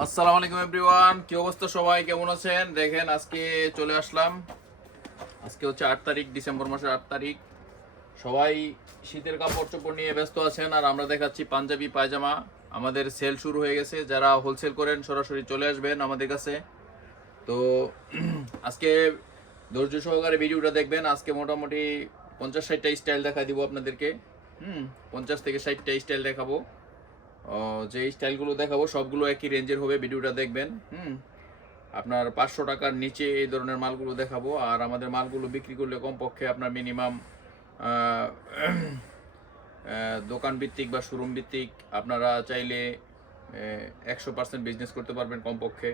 আসসালামু আলাইকুম এভরিওয়ান, কি অবস্থা সবাই, কেমন আছেন? দেখেন আজকে চলে আসলাম। আজকে হচ্ছে 8 তারিখ, ডিসেম্বর মাসের 8 তারিখ। সবাই শীতের কাপড় চোপড় নিয়ে ব্যস্ত আছেন, আর আমরা দেখাচ্ছি পাঞ্জাবি পায়জামা। আমাদের সেল শুরু হয়ে গেছে, যারা হোলসেল করেন সরাসরি চলে আসবেন আমাদের কাছে। তো আজকে ধৈর্য সহকারে ভিডিওটা দেখবেন। আজকে মোটামুটি 50-60টা স্টাইল দেখা দিব আপনাদেরকে। 50 থেকে 60টা স্টাইল দেখাবো। যে স্টাইলগুলো দেখাবো সবগুলো একই রেঞ্জের হবে, ভিডিওটা দেখবেন। আপনার 500 টাকার নিচে এই ধরনের মালগুলো দেখাবো। আর আমাদের মালগুলো বিক্রি করলে কমপক্ষে আপনার মিনিমাম দোকান ভিত্তিক বা শোরুম ভিত্তিক আপনারা চাইলে 100% বিজনেস করতে পারবেন। কমপক্ষে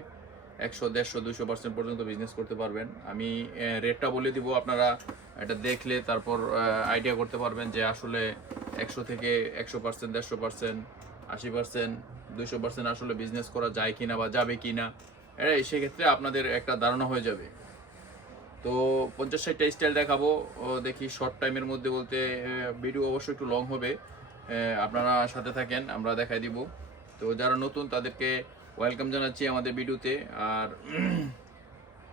100, 150, 200% পর্যন্ত বিজনেস করতে পারবেন। আমি রেটটা বলে দিব, আপনারা এটা দেখলে তারপর আইডিয়া করতে পারবেন যে আসলে 100 থেকে 100%, 150%, 80%, 200% আসলে বিজনেস করা যায় কিনা বা যাবে কিনা, সেক্ষেত্রে আপনাদের একটা ধারণা হয়ে যাবে। তো 50-60টা স্টাইল দেখাবো। দেখি শর্ট টাইমের মধ্যে বলতে ভিডিও অবশ্যই একটু লং হবে। আপনারা সাথে থাকেন, আমরা দেখাই দিব। তো যারা নতুন তাদেরকে ওয়েলকাম জানাচ্ছি আমাদের ভিডিওতে। আর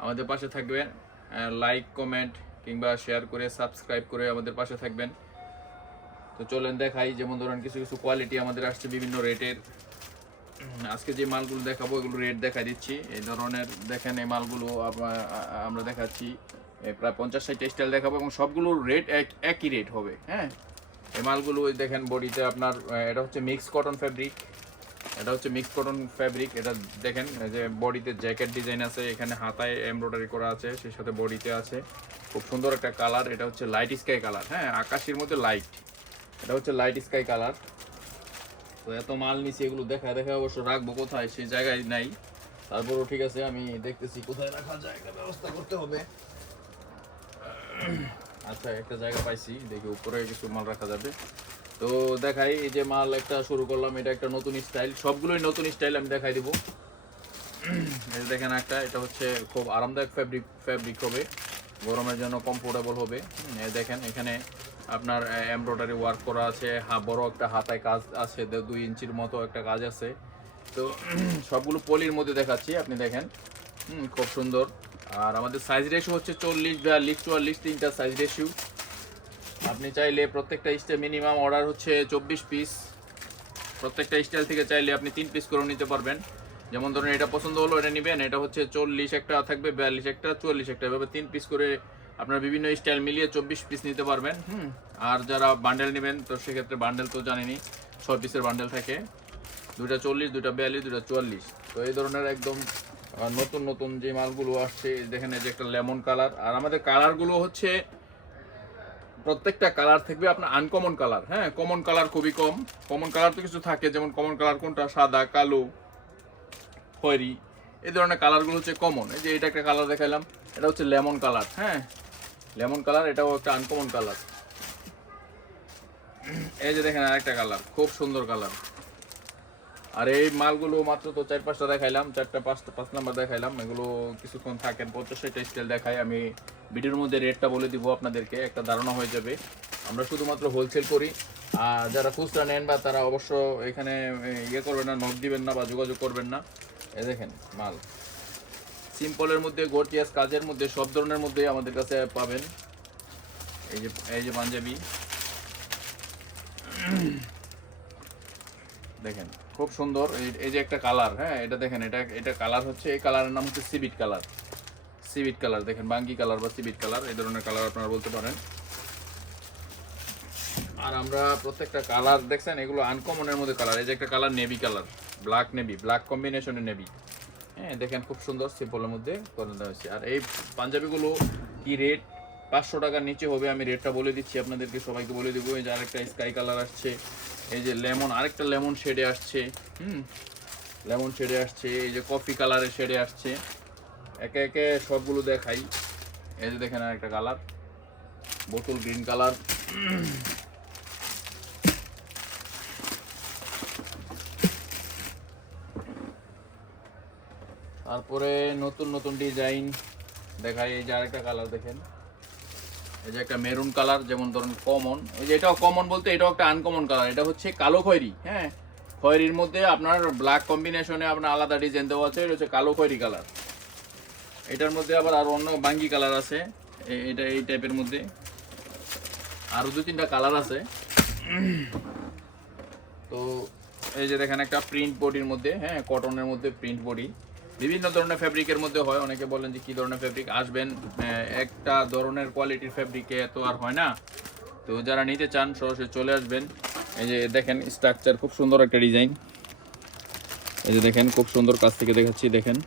আমাদের পাশে থাকবেন, লাইক কমেন্ট কিংবা শেয়ার করে সাবস্ক্রাইব করে আমাদের পাশে থাকবেন। তো চলেন দেখাই। যেমন ধরেন কিছু কিছু কোয়ালিটি আমাদের আসছে বিভিন্ন রেটের। আজকে যে মালগুলো দেখাবো এগুলো রেট দেখাই দিচ্ছি। এই ধরনের দেখেন এই মালগুলো আমরা দেখাচ্ছি। প্রায় 50-60টা স্টাইল দেখাবো এবং সবগুলোর রেট একই রেট হবে। হ্যাঁ, এই মালগুলো দেখেন বডিতে আপনার এটা হচ্ছে মিক্স কটন ফ্যাব্রিক। এটা দেখেন যে বডিতে জ্যাকেট ডিজাইন আছে, এখানে হাতায় এমব্রয়ডারি করা আছে, সেই সাথে বডিতে আছে। খুব সুন্দর একটা কালার, এটা হচ্ছে লাইট স্কাই কালার। হ্যাঁ, আকাশের মধ্যে লাইট, এটা হচ্ছে লাইট স্কাই কালার। তো এত মাল নিচে, এগুলো দেখা দেখা অবশ্য রাখবো কোথায় সেই জায়গায় নাই। তারপরও ঠিক আছে, আমি দেখতেছি কোথায় রাখা যায়, একটা ব্যবস্থা করতে হবে। আচ্ছা, একটা জায়গা পাইছি, দেখি উপরে কিছু মাল রাখা যাবে। তো দেখাই, এই যে মাল একটা শুরু করলাম, এটা একটা নতুন স্টাইল, সবগুলোই নতুন স্টাইল আমি দেখাই দিব। এই যে দেখেন একটা, এটা হচ্ছে খুব আরামদায়ক ফ্যাব্রিক হবে, গরমের জন্য কমফোর্টেবল হবে। এই দেখেন এখানে আপনার এমব্রয়ডারি ওয়ার্ক করা আছে, বড় একটা হাতায় কাজ আছে, 2 ইঞ্চির মতো একটা কাজ আছে। তো সবগুলো পলির মধ্যে দেখাচ্ছি, আপনি দেখেন। খুব সুন্দর। আর আমাদের সাইজ রেশিও হচ্ছে 40, 42, 44, 3টা সাইজ রেশিও। আপনি চাইলে প্রত্যেকটা স্টাইল মিনিমাম অর্ডার হচ্ছে 24 পিস। প্রত্যেকটা স্টাইল থেকে চাইলে আপনি 3 পিস করে নিতে পারবেন। যেমন ধরুন এটা পছন্দ হলো, এটা নেবেন, এটা হচ্ছে 40 একটা থাকবে, 42 একটা, 44 একটা, এভাবে 3 পিস করে আপনার বিভিন্ন স্টাইল মিলিয়ে 24 পিস নিতে পারবেন। আর যারা বান্ডেল নেবেন তো সেক্ষেত্রে বান্ডেল তো জানেনই, 6 পিসের বান্ডেল থাকে, 2টা 40, 2টা 42, 2টা 44। তো এই ধরনের একদম নতুন নতুন যে মালগুলো আসছে, দেখেন এই যে একটা লেমন কালার। আর আমাদের কালারগুলো হচ্ছে প্রত্যেকটা কালার থাকবে আপনার আনকমন কালার। হ্যাঁ, কমন কালার খুবই কম। কমন কালার তো কিছু থাকে, যেমন কমন কালার কোনটা, সাদা, কালো, খয়েরি, এই ধরনের কালারগুলো হচ্ছে কমন। এই যে এটা একটা কালার দেখাইলাম, এটা হচ্ছে লেমন কালার। হ্যাঁ, লেমন কালার, এটাও একটা আনকমন কালার। এই যে দেখেন আরেকটা কালার, খুব সুন্দর কালার। আর এই মালগুলো মাত্র তো 4-5টা দেখাইলাম, 4টা 5টা 5 নাম্বার দেখাইলাম। এগুলো কিছুক্ষণ থাকেন, 50-60টা স্টাইল দেখাই। আমি ভিডিওর মধ্যে রেটটা বলে দিব, আপনাদেরকে একটা ধারণা হয়ে যাবে। আমরা শুধুমাত্র হোলসেল করি, আর যারা খুচরা নেন বা তারা অবশ্য এখানে ইয়ে করবেন না, নক দিবেন না বা যোগাযোগ করবেন না। এই দেখেন মাল সিম্পলের মধ্যে, গর্জিয়াস কাজের মধ্যে, সব ধরনের মধ্যে আমাদের কাছে পাবেন। এই যে পাঞ্জাবি দেখেন, খুব সুন্দর। এই যে একটা কালার, হ্যাঁ এটা দেখেন, এটা কালার হচ্ছে, এই কালারের নাম হচ্ছে সিভিট কালার। সিভিট কালার দেখেন, বাঙ্গি কালার বা সিভিট কালার, এই ধরনের কালার আপনারা বলতে পারেন। আর আমরা প্রত্যেকটা কালার দেখছেন, এগুলো আনকমনের মধ্যে কালার। এই যে একটা কালার নেভি কালার, ব্ল্যাক কম্বিনেশনের নেভি। হ্যাঁ দেখেন, খুব সুন্দর, সিম্পলের মধ্যে করে দেওয়া হয়েছে। আর এই পাঞ্জাবিগুলো কি রেট, 500 টাকার নিচে হবে। আমি রেটটা বলে দিচ্ছি আপনাদেরকে, সবাইকে বলে দেবো। এই যে আরেকটা স্কাই কালার আসছে, এই যে লেমন, আরেকটা লেমন শেডে আসছে। লেমন শেডে আসছে, এই যে কফি কালারের শেডে আসছে। একে একে সবগুলো দেখাই। এই যে দেখেন আরেকটা কালার, বোতল গ্রিন কালার। তারপরে নতুন নতুন ডিজাইন দেখাই। এই যে আরেকটা কালার দেখেন, এই যে একটা মেরুন কালার, যেমন ধরুন কমন। এই যে এটাও কমন বলতে এটাও একটা আনকমন কালার, এটা হচ্ছে কালো খয়েরি। হ্যাঁ, খয়েরির মধ্যে আপনার ব্ল্যাক কম্বিনেশনে আপনার আলাদা ডিজাইন দেওয়া আছে, এটা হচ্ছে কালো খয়েরি কালার। এটার মধ্যে আবার আরো অন্য বাঙ্গি কালার আছে, এটা এই টাইপের মধ্যে আরো 2-3টা কালার আছে। তো এই যে দেখেন একটা প্রিন্ট বডির মধ্যে, হ্যাঁ কটনের মধ্যে প্রিন্ট বডি, বিভিন্ন ধরনের ফ্যাব্রিকের মধ্যে হয়। অনেকে বলেন যে কি ধরনের ফ্যাব্রিক, আসবেন একটা ধরনের কোয়ালিটির ফ্যাব্রিকে এত আর হয় না। তো যারা নিতে চান সরাসরি চলে আসবেন। এই যে দেখেন স্ট্রাকচার, খুব সুন্দর একটা ডিজাইন। এই যে দেখেন খুব সুন্দর, কাছ থেকে দেখাচ্ছি, দেখেন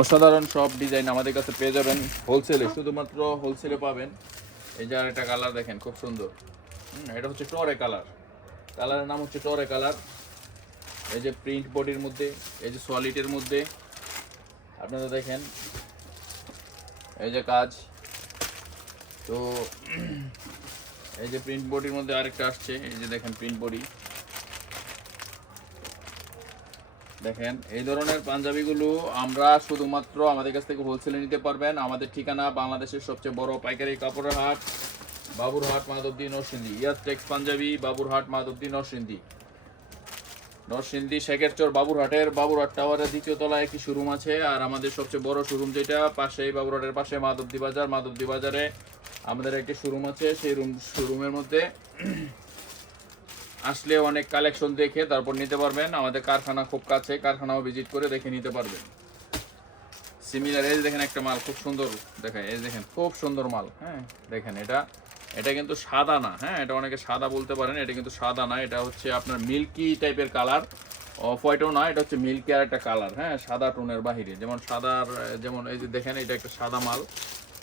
অসাধারণ সব ডিজাইন আমাদের কাছে পেয়ে যাবেন হোলসেলে, শুধুমাত্র হোলসেলে পাবেন। এই যে আরেকটা কালার দেখেন খুব সুন্দর, এটা হচ্ছে টরে কালার, কালারের নাম হচ্ছে টরে কালার। এই যে প্রিন্ট বডির মধ্যে, এই যে সলিডের মধ্যে আপনারা দেখেন এই যে কাজ। তো এই যে প্রিন্ট বডির মধ্যে আরেকটা আসছে, এই যে দেখেন প্রিন্ট বডি। দেখেন এই ধরনের পাঞ্জাবিগুলো আমরা শুধুমাত্র আমাদের কাছ থেকে হোলসেলে নিতে পারবেন। আমাদের ঠিকানা বাংলাদেশের সবচেয়ে বড় পাইকারি কাপড়ের হাট, বাবুরহাট, মাধবদী, নরসিংদী। ইয়ারটেক্স পাঞ্জাবি, বাবুরহাট, মাধবদী, নরসিংদী। নরসিংদী শেখেরচর বাবুরহাটের বাবুরহাট টাওয়ারের দ্বিতীয় তলায় একটি শোরুম আছে। আর আমাদের সবচেয়ে বড় শোরুম যেটা পাশেই, বাবুরহাটের পাশে মাধবদী বাজার, মাধবদী বাজারে আমাদের একটি শোরুম আছে। সেই শোরুমের মধ্যে আসলে অনেক কালেকশন দেখে তারপর নিতে পারবেন। আমাদের কারখানা খুব কাছে, কারখানাও ভিজিট করে দেখে নিতে পারবেন। সিমিলার এই দেখেন একটা মাল খুব সুন্দর দেখায়, এই দেখেন খুব সুন্দর মাল। হ্যাঁ দেখেন এটা কিন্তু সাদা না, হ্যাঁ এটা অনেকে সাদা বলতে পারেন, এটা কিন্তু সাদা না, এটা হচ্ছে আপনার মিল্কি টাইপের কালার, অফ হোয়াইটও না, এটা হচ্ছে মিল্কি আর একটা কালার, হ্যাঁ সাদা টোনের বাহিরে। যেমন সাদার, যেমন এই যে দেখেন এটা একটা সাদা মাল,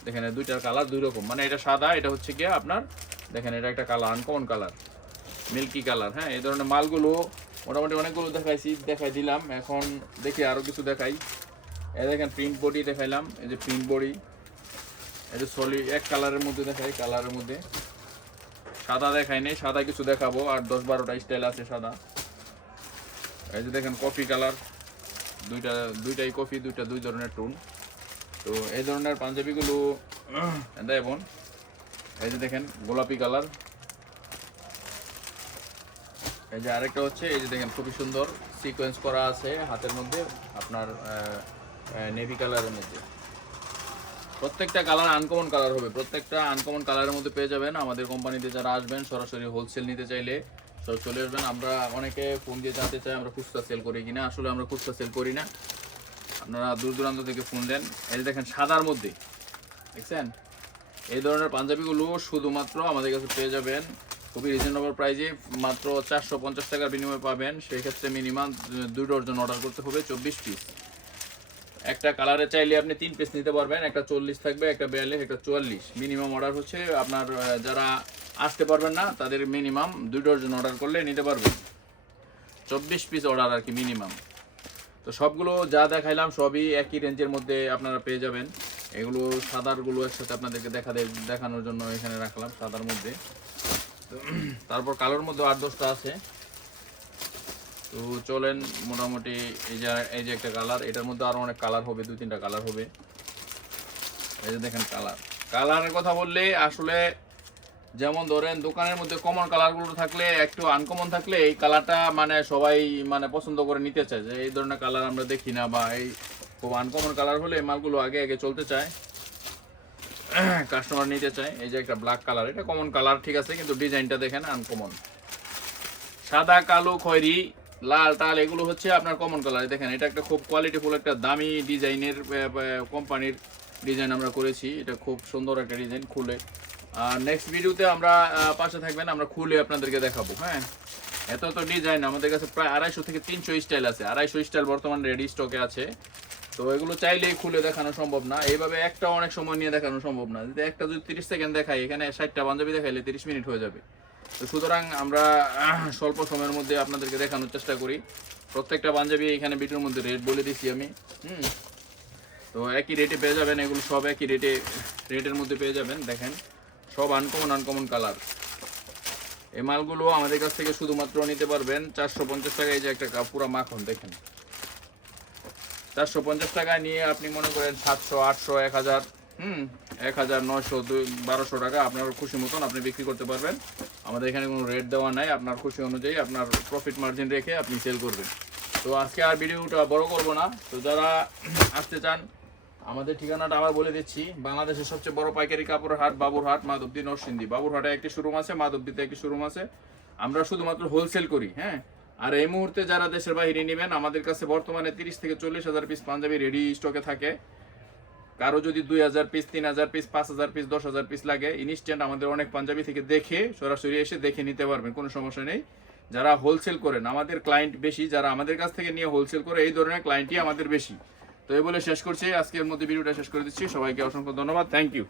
দেখেন দুইটার কালার দুই রকম, মানে এটা সাদা, এটা হচ্ছে গিয়ে আপনার দেখেন এটা একটা colour, uncommon colour, milky colour. হ্যাঁ এই ধরনের মালগুলো মোটামুটি অনেকগুলো দেখাই দিলাম, এখন দেখি আরো কিছু দেখাই। এই দেখেন প্রিন্ট বডি দেখাইলাম, এই যে প্রিন্ট বডি, এই যে সলিড এক কালারের মধ্যে দেখাই, কালারের মধ্যে সাদা দেখাই নেই, সাদা কিছু দেখাবো, আর 10-12টা স্টাইল আছে সাদা। এই যে দেখেন কফি কালার, দুইটাই কফি, দুই ধরনের টোন। তো এই ধরনের পাঞ্জাবিগুলো দেখুন, এই যে দেখেন গোলাপি কালার। এই যে আরেকটা হচ্ছে, এই যে দেখেন খুবই সুন্দর সিকোয়েন্স করা আছে হাতের মধ্যে, আপনার নেভি কালারের মধ্যে। প্রত্যেকটা কালার আনকমন কালার হবে, প্রত্যেকটা আনকমন কালারের মধ্যে পেয়ে যাবেন। আমাদের কোম্পানিতে যারা আসবেন সরাসরি হোলসেল নিতে চাইলে সব চলে আসবেন। আমরা অনেকে ফোন দিয়ে জানতে চাই আমরা খুচরা সেল করি কিনা, আসলে আমরা খুচরা সেল করি না, আপনারা দূর দূরান্ত থেকে ফোন দেন। এই দেখেন সাদার মধ্যে দেখছেন, এই ধরনের পাঞ্জাবিগুলো শুধুমাত্র আমাদের কাছে পেয়ে যাবেন খুবই রিজনেবল প্রাইসে, মাত্র 450 টাকার বিনিময়ে পাবেন। সেই ক্ষেত্রে মিনিমাম 2 ডজন অর্ডার করতে হবে, 24 পিস। একটা কালারে চাইলে আপনি 3 পিস নিতে পারবেন, একটা 40 থাকবে, একটা 42, একটা 44। মিনিমাম অর্ডার হচ্ছে আপনার, যারা আসতে পারবেন না তাদের মিনিমাম 2 ডজন অর্ডার করলে নিতে পারবেন, 24 পিস অর্ডার আর কি মিনিমাম। তো সবগুলো যা দেখাইলাম সবই একই রেঞ্জের মধ্যে আপনারা পেয়ে যাবেন। এগুলো সাদারগুলো একসাথে আপনাদেরকে দেখানোর জন্য এখানে রাখলাম সাদার মধ্যে। তারপর কালোর মধ্যে 8-10টা আছে। তো চলেন, মোটামুটি এই যে একটা কালার, এটার মধ্যে আরো অনেক কালার হবে, 2-3টা কালার হবে। এই যে দেখেন কালারের কথা বললে আসলে যেমন ধরেন দোকানের মধ্যে কমন কালারগুলো থাকলে, একটু আনকমন থাকলে এই কালারটা মানে সবাই মানে পছন্দ করে নিতে চায়, যে এই ধরনের কালার আমরা দেখি না, বা এই খুব আনকমন কালার হলে এই মালগুলো আগে চলতে চায়, কাস্টমার নিতে চায়। এই যে একটা ব্ল্যাক কালার, এটা কমন কালার ঠিক আছে, কিন্তু ডিজাইনটা দেখেন আনকমন। সাদা, কালো, খয়েরি, লাল, টাল এগুলো হচ্ছে আপনার কমন কালার। দেখেন এটা একটা খুব কোয়ালিটিফুল একটা দামি ডিজাইনের কোম্পানির ডিজাইন আমরা করেছি, এটা খুব সুন্দর একটা ডিজাইন। খুলে আর নেক্সট ভিডিওতে আমরা পাশে থাকবেন, আমরা খুলে আপনাদেরকে দেখাবো। হ্যাঁ এত ডিজাইন আমাদের কাছে প্রায় 250 থেকে 300 স্টাইল আছে, 250 স্টাইল বর্তমানে রেডি স্টকে আছে। তো এগুলো চাইলেই খুলে দেখানো সম্ভব না, এইভাবে একটা অনেক সময় নিয়ে দেখানো সম্ভব না। যদি একটা যদি 30 সেকেন্ড দেখাই, এখানে 60টা পাঞ্জাবি দেখাইলে 30 মিনিট হয়ে যাবে। তো সুতরাং আমরা স্বল্প সময়ের মধ্যে আপনাদেরকে দেখানোর চেষ্টা করি। প্রত্যেকটা পাঞ্জাবি এখানে ভিডিওর মধ্যে রেট বলে দিচ্ছি আমি। তো একই রেটে পেয়ে যাবেন, এগুলো সব একই রেটের মধ্যে পেয়ে যাবেন। দেখেন সব আনকমন কালার। এই মালগুলো আমাদের কাছ থেকে শুধুমাত্র নিতে পারবেন 450 টাকায়। এই যে একটা পুরা মাখন দেখেন, 450 টাকায় নিয়ে আপনি মনে করেন 700, 800, 1000, 1900, 1200 টাকা আপনার খুশি মতন আপনি বিক্রি করতে পারবেন। আমাদের এখানে কোনো রেট দেওয়া নাই, আপনার খুশি অনুযায়ী আপনার প্রফিট মার্জিন রেখে আপনি সেল করবেন। তো আজকে আর ভিডিওটা বড় করব না। তো যারা আসতে চান, আমাদের ঠিকানাটা আবার বলে দিচ্ছি, বাংলাদেশের সবচেয়ে বড় পাইকারি কাপড়ের হাট বাবুরহাট, মাধবদী, নরসিংদী। বাবুরহাটে একটি শোরুম আছে, মাধবদীতে একটি শোরুম আছে। আমরা শুধুমাত্র হোলসেল করি, হ্যাঁ। আর এই মুহূর্তে যারা দেশের বাইরে নেবেন, আমাদের কাছে বর্তমানে 30 থেকে 40,000 পিস পাঞ্জাবি রেডি স্টকে থাকে। কারো যদি 2,000 পিস, 3,000 পিস, 5,000 পিস, 10,000 পিস লাগে, ইনস্ট্যান্ট আমাদের অনেক পাঞ্জাবি থেকে দেখে সরাসরি এসে দেখে নিতে পারবেন, কোনো সমস্যা নেই। যারা হোলসেল করেন, আমাদের ক্লায়েন্ট বেশি, যারা আমাদের কাছ থেকে নিয়ে হোলসেল করে এই ধরনের ক্লায়েন্টই আমাদের বেশি। তো এই বলে শেষ করছি, আজকের মধ্যে ভিডিওটা শেষ করে দিচ্ছি। সবাইকে অসংখ্য ধন্যবাদ, থ্যাংক ইউ।